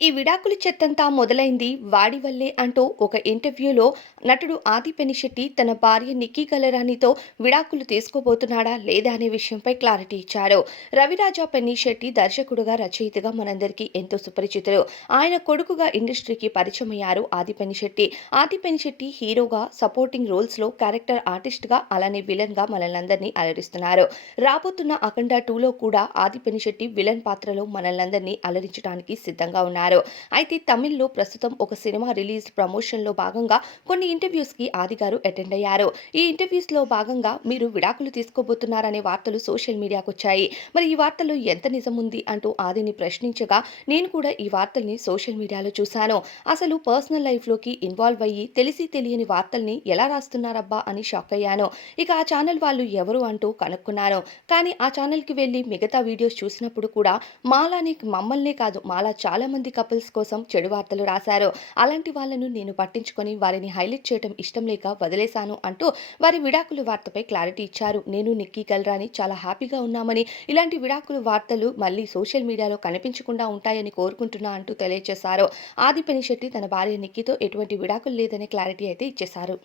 ఈ విడాకుల చెత్తంతా మొదలైంది వాడి వల్లే అంటూ ఒక ఇంటర్వ్యూలో నటుడు ఆది పెనిశెట్టి తన భార్య నిక్కీ కళ్యాణితో విడాకులు తీసుకోబోతున్నాడా లేదా అనే విషయంపై క్లారిటీ ఇచ్చారు. రవిరాజా పెనిశెట్టి దర్శకుడుగా, రచయితగా మనందరికీ ఎంతో సుపరిచితులు. ఆయన కొడుకుగా ఇండస్ట్రీకి పరిచయమయ్యారు ఆది పెనిశెట్టి. ఆది పెనిశెట్టి హీరోగా, సపోర్టింగ్ రోల్స్లో, క్యారెక్టర్ ఆర్టిస్ట్గా, అలానే విలన్గా మనల్నందరినీ అలరిస్తున్నారు. రాబోతున్న అఖండ 2లో కూడా ఆది పెనిశెట్టి విలన్ పాత్రలో మనల్నందరినీ అలరించడానికి సిద్ధంగా ఉన్నారు. అయితే తమిళ్లో ప్రస్తుతం ఒక సినిమా రిలీజ్ ప్రమోషన్‌లో భాగంగా కొన్ని ఇంటర్వ్యూస్‌కి ఆది గారు అటెండ్ అయ్యారు. ఈ ఇంటర్వ్యూస్‌లో భాగంగా మీరు విడాకులు తీసుకోబోతున్నారనే వార్తలు సోషల్ మీడియాకొచ్చాయి. మరి ఈ వార్తల్లో ఎంత నిజం ఉంది అంటూ ఆదిని ప్రశ్నించగా, నేను కూడా ఈ వార్తల్ని సోషల్ మీడియాలో చూశాను. అసలు పర్సనల్ లైఫ్‌లోకి ఇన్వాల్వ్ అయ్యి తెలిసి తెలియని వార్తల్ని ఎలా రాస్తున్నారబ్బా అని షాక్ అయ్యాను. ఇక ఆ ఛానల్ వాళ్ళు ఎవరు అంటూ కనుక్కున్నాను. కానీ ఆ ఛానల్‌కి వెళ్లి మిగతా వీడియోస్ చూసినప్పుడు కూడా మాలానే మమ్మల్నే కాదు, మాలా చాలా మంది కపుల్స్ కోసం చెడు వార్తలు రాశారు. అలాంటి వాళ్ళను నేను పట్టించుకొని వారిని హైలైట్ చేయడం ఇష్టం లేక వదిలేశాను అంటూ వారి విడాకుల వార్తపై క్లారిటీ ఇచ్చారు. నేను నిక్కీ కల్రాని చాలా హ్యాపీగా ఉన్నామని, ఇలాంటి విడాకుల వార్తలు మళ్ళీ సోషల్ మీడియాలో కనిపించకుండా ఉంటాయని కోరుకుంటున్నా అంటూ తెలియజేశారు. ఆది పెనిశెట్టి తన భార్య నిక్కీతో ఎటువంటి విడాకులు లేదనే క్లారిటీ అయితే ఇచ్చేశారు.